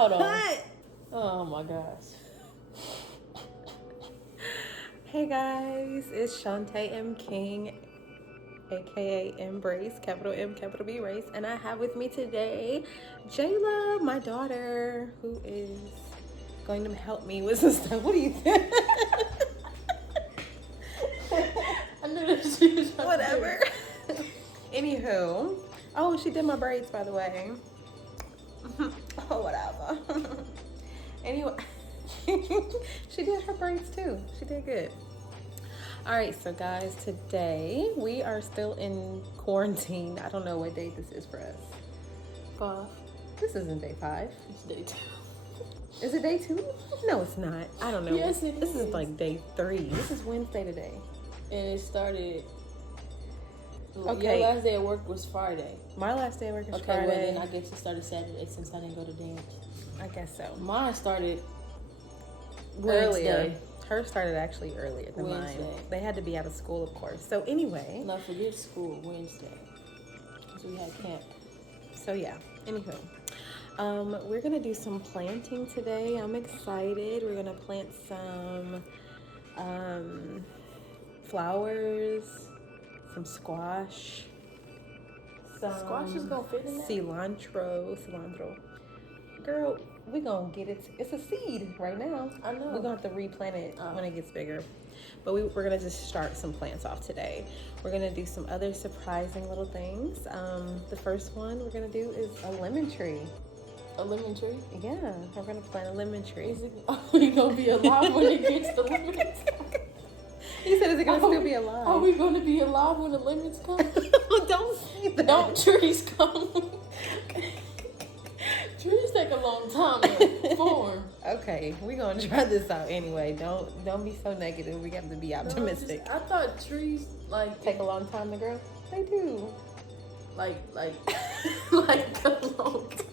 Hold on. Oh my gosh. Hey guys, it's Shante M. King, aka Embrace, capital M, capital B Race, and I have with me today Jayla, my daughter, who is going to help me with some stuff. What do you think? I knew that she was Whatever. Anywho, oh, she did my braids, by the way. Oh, whatever. Anyway, she did her braids too. She did good. All right, so guys, today we are still in quarantine. I don't know what day this is for us. 5. This isn't day 5. It's day 2. Is it day 2? No, it's not. I don't know. Yes, it This is. is like day 3. This is Wednesday today. And it started. Okay. Your last day at work was Friday. My last day of work is Okay, Friday. well then I guess it started Saturday since I didn't go to dance. I guess so. Mine started Earlier. Wednesday. Hers started actually earlier than mine. Wednesday. They had to be out of school, of course. So anyway. No, forget school. Wednesday. Because we had camp. So yeah. Anywho. We're gonna do some planting today. I'm excited. We're gonna plant some flowers, some squash, some Squash is gonna fit in that? cilantro. Girl, we gonna get it. It's a seed right now. I know. We're gonna have to replant it when it gets bigger. But we're gonna just start some plants off today. We're gonna do some other surprising little things. The first one we're gonna do is a lemon tree. A lemon tree? Yeah, we're gonna plant a lemon tree. Are we gonna be alive when it gets the lemons? He said, is it gonna still be alive? Are we gonna be alive when the lemons come? Don't say that. Don't trees come? Trees take a long time to form. Okay, we're gonna try this out anyway. Don't be so negative. We got to be optimistic. I thought trees like Take a long time to grow. They do. like like a long time.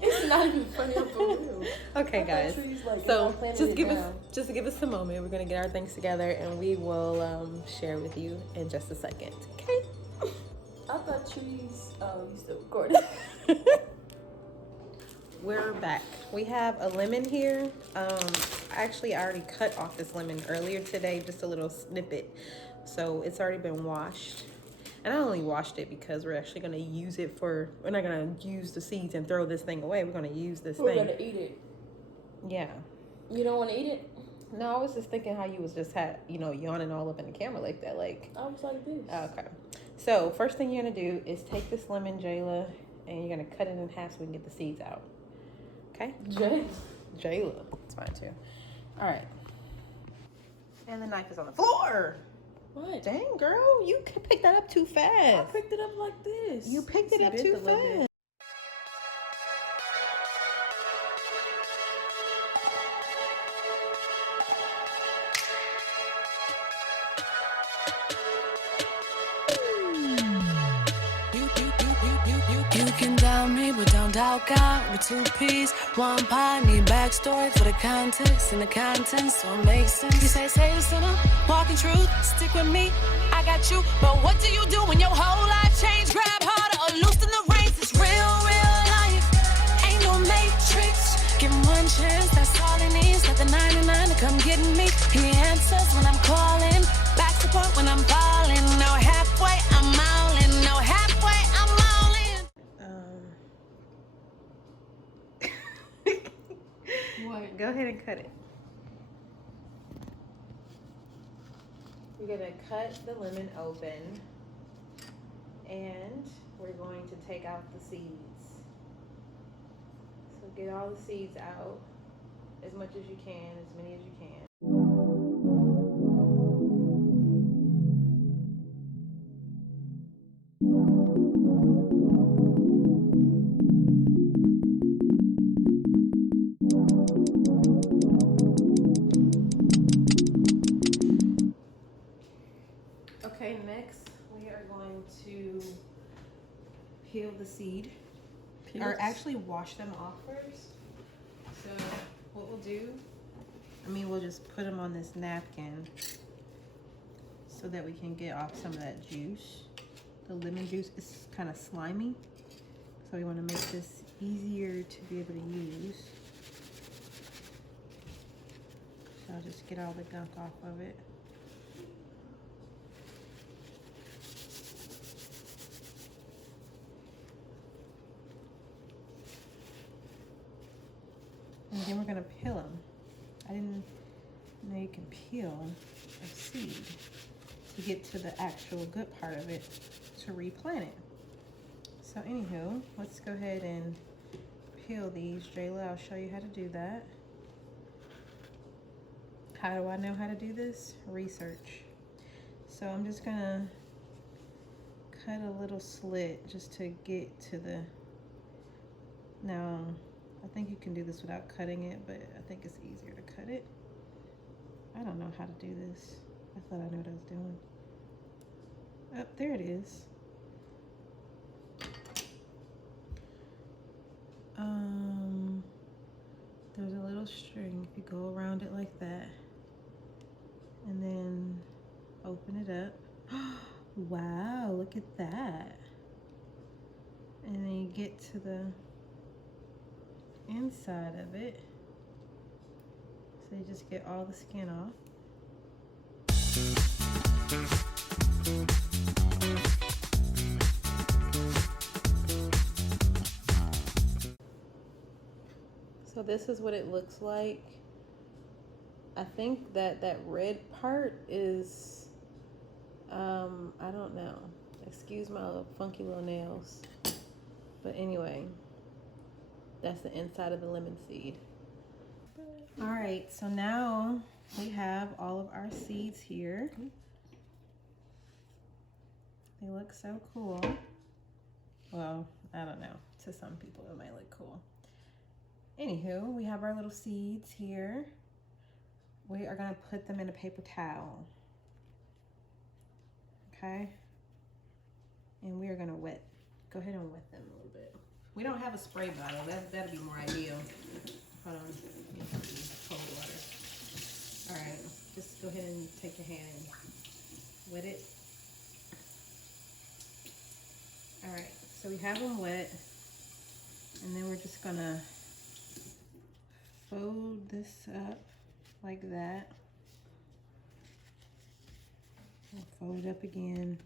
It's not even funny, I'm for real. Okay, guys. Trees, like, So just give us a moment. We're gonna get our things together, and we will share with you in just a second. Okay. I thought trees. Oh, you still recording? We're back. We have a lemon here. Actually, I already cut off this lemon earlier today, just a little snippet. So it's already been washed. And I only washed it because we're actually gonna use it we're not gonna use the seeds and throw this thing away. We're gonna use this thing. We're gonna eat it. Yeah. You don't want to eat it? No, I was just thinking how you was just yawning all up in the camera like that. Like, I was like this. Okay. So first thing you're gonna do is take this lemon, Jayla, and you're gonna cut it in half so we can get the seeds out. Okay? Jayla. It's fine too. All right. And the knife is on the floor. What? Dang, girl, you can pick that up too fast. I picked it up like this. You picked it up too fast. You can doubt me, but don't doubt God. With 2 P's, 1 pie, need backstory for the context and the contents, so it makes sense. You say save a sinner, walking truth, stick with me, I got you. But what do you do when your whole life changed? Grab harder or loosen the reins. It's real life, ain't no matrix. Give him 1 chance, that's all he needs. Let the 99 to come get me. He answers when I'm calling, back support when I'm falling. No halfway, I'm all in. No halfway, I'm all in. What? Go ahead and cut it. We're gonna cut the lemon open, and we're going to take out the seeds. So get all the seeds out as much as you can, as many as you can. Okay, next we are going to peel the seed, or actually wash them off first. So what we'll do, we'll just put them on this napkin so that we can get off some of that juice. The lemon juice is kind of slimy, so we want to make this easier to be able to use. So I'll just get all the gunk off of it. And then we're gonna peel them. I didn't know you can peel a seed to get to the actual good part of it to replant it. So anywho, let's go ahead and peel these. Jayla, I'll show you how to do that. How do I know how to do this? Research. So I'm just gonna cut a little slit just to get to the, now I think you can do this without cutting it, but I think it's easier to cut it. I don't know how to do this. I thought I knew what I was doing. Oh, there it is. There's a little string. If you go around it like that, and then open it up. Wow, look at that. And then you get to the inside of it. So you just get all the skin off. So this is what it looks like. I think that red part is, I don't know. Excuse my little funky little nails. But anyway, that's the inside of the lemon seed. All right, so now we have all of our seeds here. They look so cool. Well, I don't know. To some people, it might look cool. Anywho, we have our little seeds here. We are gonna put them in a paper towel. Okay? And we are gonna go ahead and wet them a little bit. We don't have a spray bottle. That'd be more ideal. Hold on, cold water. All right, just go ahead and take your hand and wet it. All right, so we have them wet, and then we're just gonna fold this up like that. And fold it up again.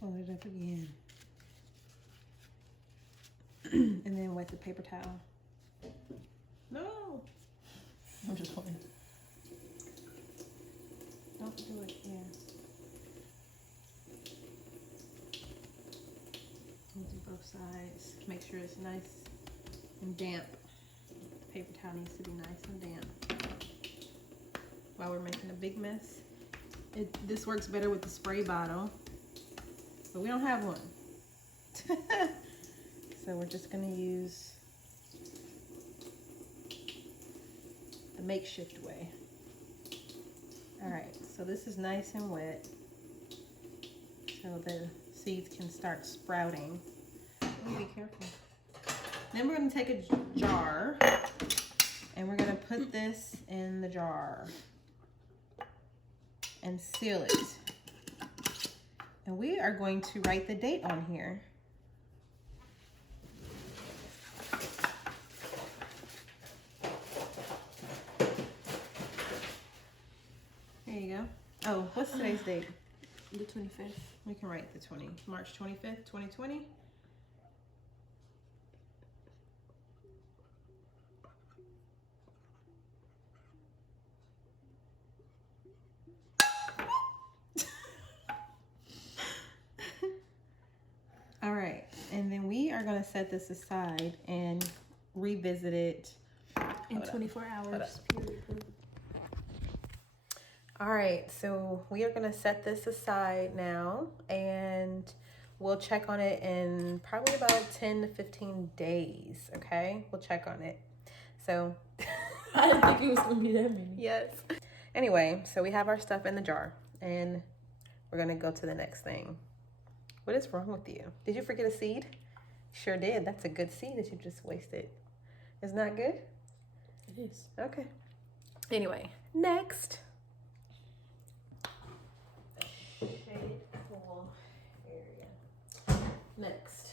Fold it up again. And then wet the paper towel. No! I'm just playing. Don't do it, yeah. Do both sides. Make sure it's nice and damp. The paper towel needs to be nice and damp. While we're making a big mess. This works better with the spray bottle, but we don't have one. So we're just gonna use the makeshift way. All right, so this is nice and wet, so the seeds can start sprouting. Oh, be careful. Then we're gonna take a jar, and we're gonna put this in the jar and seal it. And we are going to write the date on here. There you go. Oh, what's today's date? The 25th. We can write the March 25th, 2020. All right, and then we are gonna set this aside and revisit it in 24 hours. All right, so we are gonna set this aside now, and we'll check on it in probably about 10 to 15 days, okay? We'll check on it. So I didn't think it was gonna be that many. Yes. Anyway, so we have our stuff in the jar, and we're gonna go to the next thing. What is wrong with you? Did you forget a seed? Sure did. That's a good seed that you just wasted. Isn't that good? It is. Okay. Anyway, next. Shaded cool area. Next.